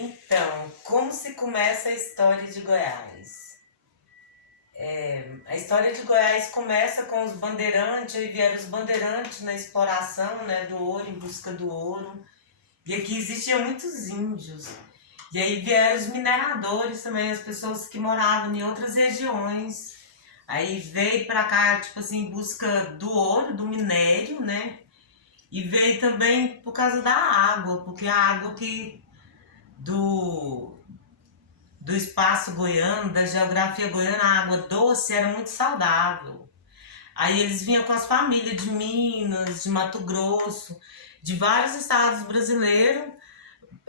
Então, como se começa a história de Goiás? A história de Goiás começa com os bandeirantes, aí vieram os bandeirantes na exploração, né, do ouro, em busca do ouro. E aqui existiam muitos índios. E aí vieram os mineradores também, as pessoas que moravam em outras regiões. Aí veio pra cá, tipo assim, em busca do ouro, do minério, né? E veio também por causa da água, porque a água que do do espaço goiano, da geografia goiana, a água doce era muito saudável. Aí eles vinham com as famílias de Minas, de Mato Grosso, de vários estados brasileiros,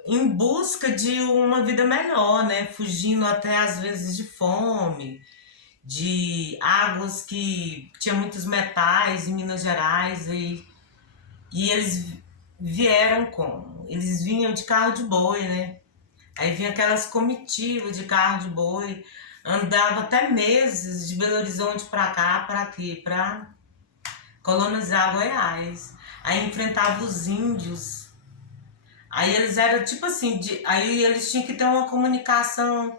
em busca de uma vida melhor, né? Fugindo até às vezes de fome, de águas que tinha muitos metais em Minas Gerais e eles vieram como? Eles vinham de carro de boi, né? Aí vinha aquelas comitivas de carro de boi, andava até meses de Belo Horizonte para cá, para quê? Para colonizar Goiás. Aí enfrentava os índios. Aí eles eram tipo assim, aí eles tinham que ter uma comunicação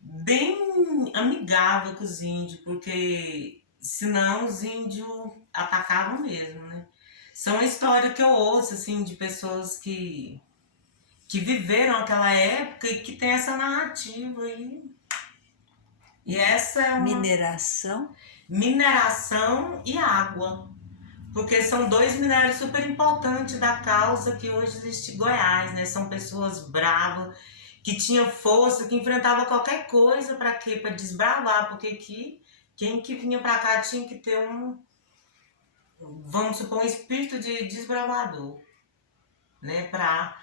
bem amigável com os índios, porque senão os índios atacavam mesmo, né? São histórias que eu ouço assim de pessoas que viveram aquela época e que tem essa narrativa aí. E essa é uma Mineração? mineração e água, porque são dois minérios super importantes da causa que hoje existe em Goiás, né? São pessoas bravas, que tinham força, que enfrentavam qualquer coisa para quê? Para desbravar, porque aqui, quem que vinha para cá tinha que ter vamos supor, um espírito de desbravador, né? Para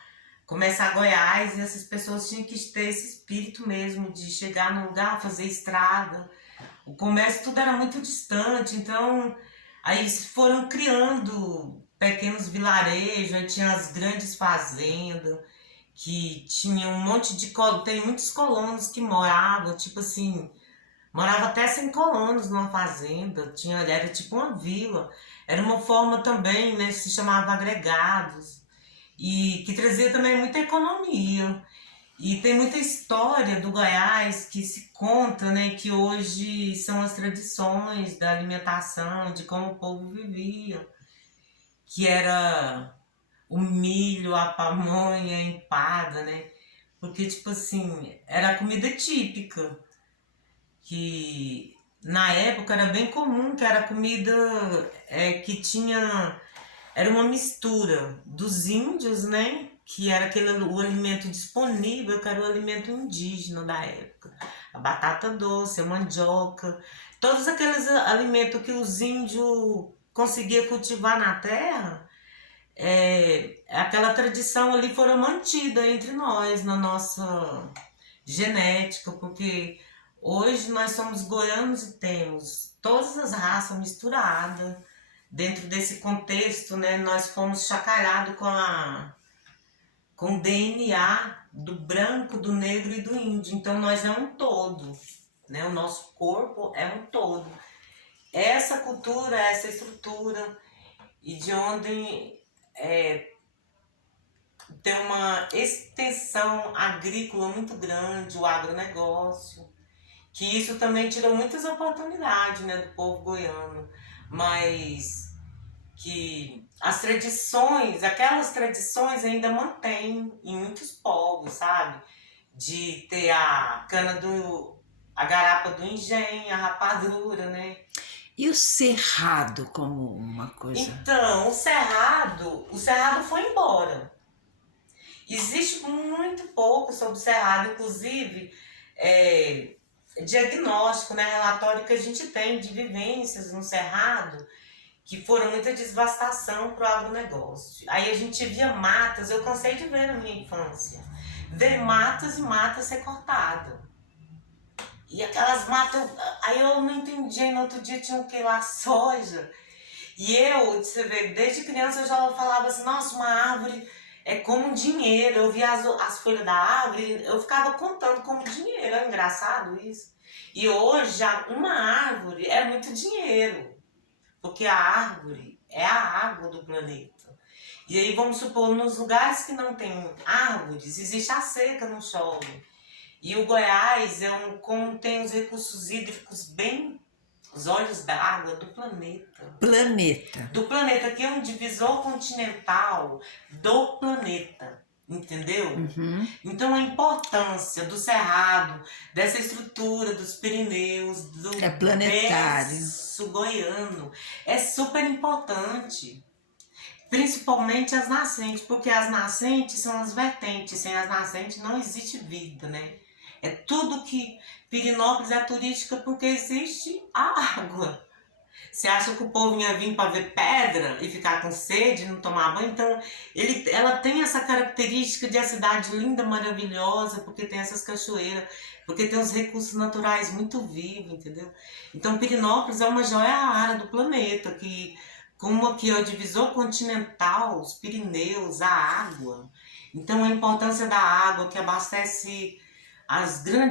começar Goiás, e essas pessoas tinham que ter esse espírito mesmo de chegar no lugar, fazer estrada. O comércio tudo era muito distante, então aí foram criando pequenos vilarejos, aí tinha as grandes fazendas, que tinha um monte de tem muitos colonos que moravam, tipo assim, morava até 100 colonos numa fazenda, era tipo uma vila. Era uma forma também, né, se chamava agregados, e que trazia também muita economia. E tem muita história do Goiás que se conta, né, que hoje são as tradições da alimentação, de como o povo vivia, que era o milho, a pamonha, a empada, né? Porque, tipo assim, era a comida típica, que na época era bem comum, que era comida que tinha era uma mistura dos índios, né? Que era o alimento disponível, que era o alimento indígena da época. A batata doce, a mandioca, todos aqueles alimentos que os índios conseguiam cultivar na terra, aquela tradição ali foram mantida entre nós, na nossa genética, porque hoje nós somos goianos e temos todas as raças misturadas. Dentro desse contexto, né, nós fomos chacalhados com o DNA do branco, do negro e do índio. Então nós é um todo, né? O nosso corpo é um todo. Essa cultura, essa estrutura, e de onde tem uma extensão agrícola muito grande, o agronegócio, que isso também tirou muitas oportunidades, né, do povo goiano, mas que as tradições, aquelas tradições ainda mantém em muitos povos, sabe? De ter a garapa do engenho, a rapadura, né? E o cerrado como uma coisa? Então, o cerrado foi embora. Existe muito pouco sobre o cerrado, inclusive diagnóstico, né? Relatório que a gente tem de vivências no cerrado, que foram muita devastação para o agronegócio. Aí a gente via matas, eu cansei de ver na minha infância, ver matas e matas ser cortadas. E aquelas matas, aí eu não entendi, no outro dia tinha o que lá? Soja. E você vê, desde criança eu já falava assim, nossa, uma árvore é como dinheiro. Eu via as folhas da árvore, eu ficava contando como dinheiro, é engraçado isso. E hoje uma árvore é muito dinheiro, porque a árvore é a água do planeta. E aí, vamos supor, nos lugares que não tem árvores, existe a seca, não chove. E o Goiás como tem os recursos hídricos bem, os olhos d'água do planeta. Planeta. Do planeta, que é um divisor continental do planeta. Entendeu? Uhum. Então a importância do Cerrado, dessa estrutura dos Pirineus, do É planetário. berço goiano, é super importante. Principalmente as nascentes, porque as nascentes são as vertentes. Sem as nascentes não existe vida, né? É tudo que Pirinópolis é turística porque existe a água. Você acha que o povo ia vir para ver pedra e ficar com sede, não tomar banho? Então, ela tem essa característica de a cidade linda, maravilhosa, porque tem essas cachoeiras, porque tem os recursos naturais muito vivos, entendeu? Então, Pirinópolis é uma joia rara do planeta, que como aqui é o divisor continental, os Pirineus, a água. Então, a importância da água que abastece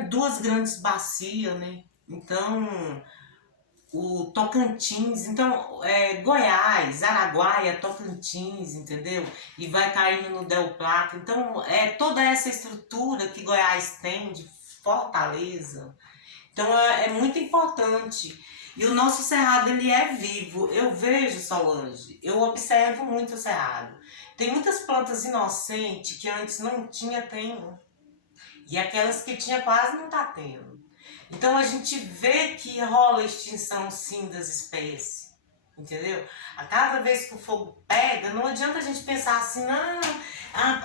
duas grandes bacias, né? Então, o Tocantins, então Goiás, Araguaia, Tocantins, entendeu? E vai caindo no Del Plata. Então, toda essa estrutura que Goiás tem de fortaleza. Então, é muito importante. E o nosso cerrado, ele é vivo. Eu vejo, Solange, eu observo muito o cerrado. Tem muitas plantas inocentes que antes não tinha, tem. E aquelas que tinha quase não tá tendo. Então a gente vê que rola extinção sim das espécies, entendeu? A cada vez que o fogo pega, não adianta a gente pensar assim, não,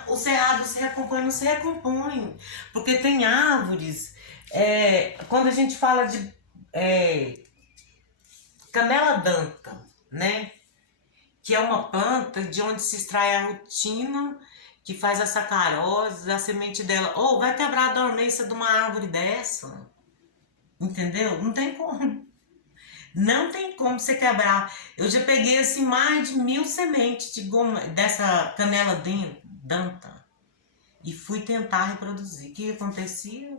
o cerrado se recompõe, não se recompõe. Porque tem árvores, quando a gente fala de canela danta, né? Que é uma planta de onde se extrai a rutina, que faz a sacarose, a semente dela. Ou vai quebrar a dormência de uma árvore dessa. Entendeu? Não tem como. Não tem como você quebrar. Eu já peguei assim mais de 1000 sementes de goma, dessa canela danta e fui tentar reproduzir. O que acontecia?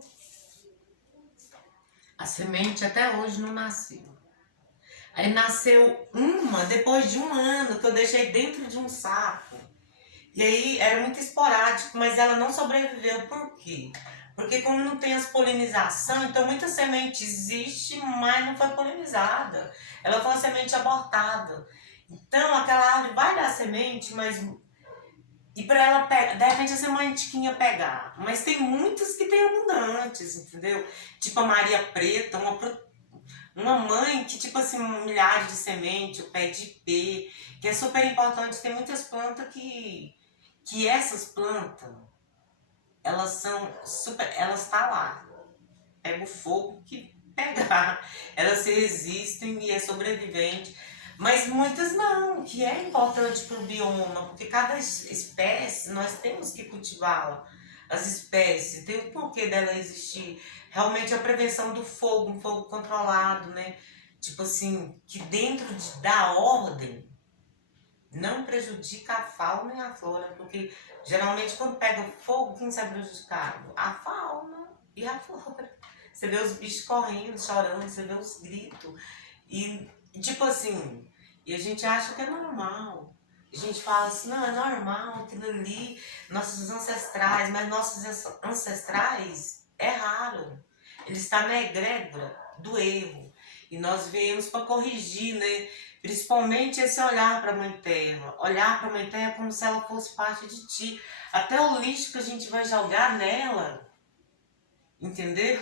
A semente até hoje não nasceu. Aí nasceu uma depois de um ano que eu deixei dentro de um saco. E aí era muito esporádico, mas ela não sobreviveu. Por quê? Porque como não tem as polinização, então muita semente existe, mas não foi polinizada. Ela foi uma semente abortada. Então aquela árvore vai dar semente, mas... E para ela pegar, de repente a sementinha pegar. Mas tem muitas que tem abundantes, entendeu? Tipo a Maria Preta, uma mãe que tipo assim, milhares de sementes, o pé de ipê, que é super importante. Tem muitas plantas que essas plantas, elas são super, elas tá lá, pega o fogo que pegar, elas se resistem e é sobrevivente, mas muitas não, que é importante para o bioma, porque cada espécie nós temos que cultivá-la, as espécies, tem o porquê dela existir, realmente a prevenção do fogo, um fogo controlado, né, tipo assim, que dentro da ordem, não prejudica a fauna e a flora, porque geralmente quando pega fogo, quem sai prejudicado? A fauna e a flora. Você vê os bichos correndo, chorando, você vê os gritos. E tipo assim, e a gente acha que é normal. A gente fala assim, não, é normal aquilo ali, nossos ancestrais, mas nossos ancestrais erraram. Eles estão na egrégora do erro. E nós viemos para corrigir, né? Principalmente esse olhar para a Mãe Terra. Olhar para a Mãe Terra como se ela fosse parte de ti. Até o lixo que a gente vai jogar nela. Entendeu?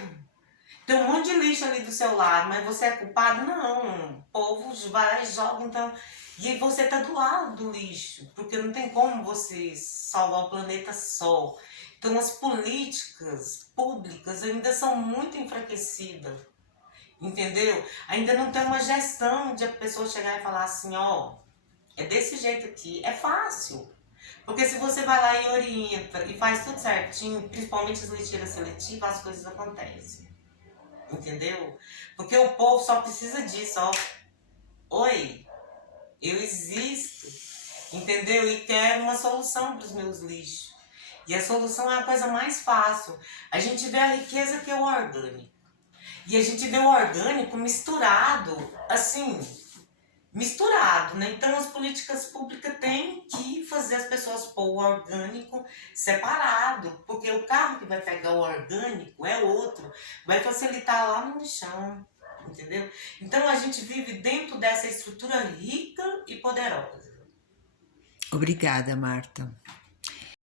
Tem um monte de lixo ali do seu lado, mas você é culpado? Não. O povo vai e joga, então... E aí você tá do lado do lixo, porque não tem como você salvar o planeta só. Então as políticas públicas ainda são muito enfraquecidas. Entendeu? Ainda não tem uma gestão de a pessoa chegar e falar assim, ó, é desse jeito aqui. É fácil. Porque se você vai lá e orienta e faz tudo certinho, principalmente as lixeiras seletivas, as coisas acontecem. Entendeu? Porque o povo só precisa disso, ó. Oi, eu existo. Entendeu? E quero uma solução para os meus lixos. E a solução é a coisa mais fácil. A gente vê a riqueza que é o orgânico. E a gente vê o orgânico misturado, assim, misturado, né? Então as políticas públicas têm que fazer as pessoas pôr o orgânico separado, porque o carro que vai pegar o orgânico é outro, vai facilitar lá no lixão, entendeu? Então a gente vive dentro dessa estrutura rica e poderosa. Obrigada, Marta.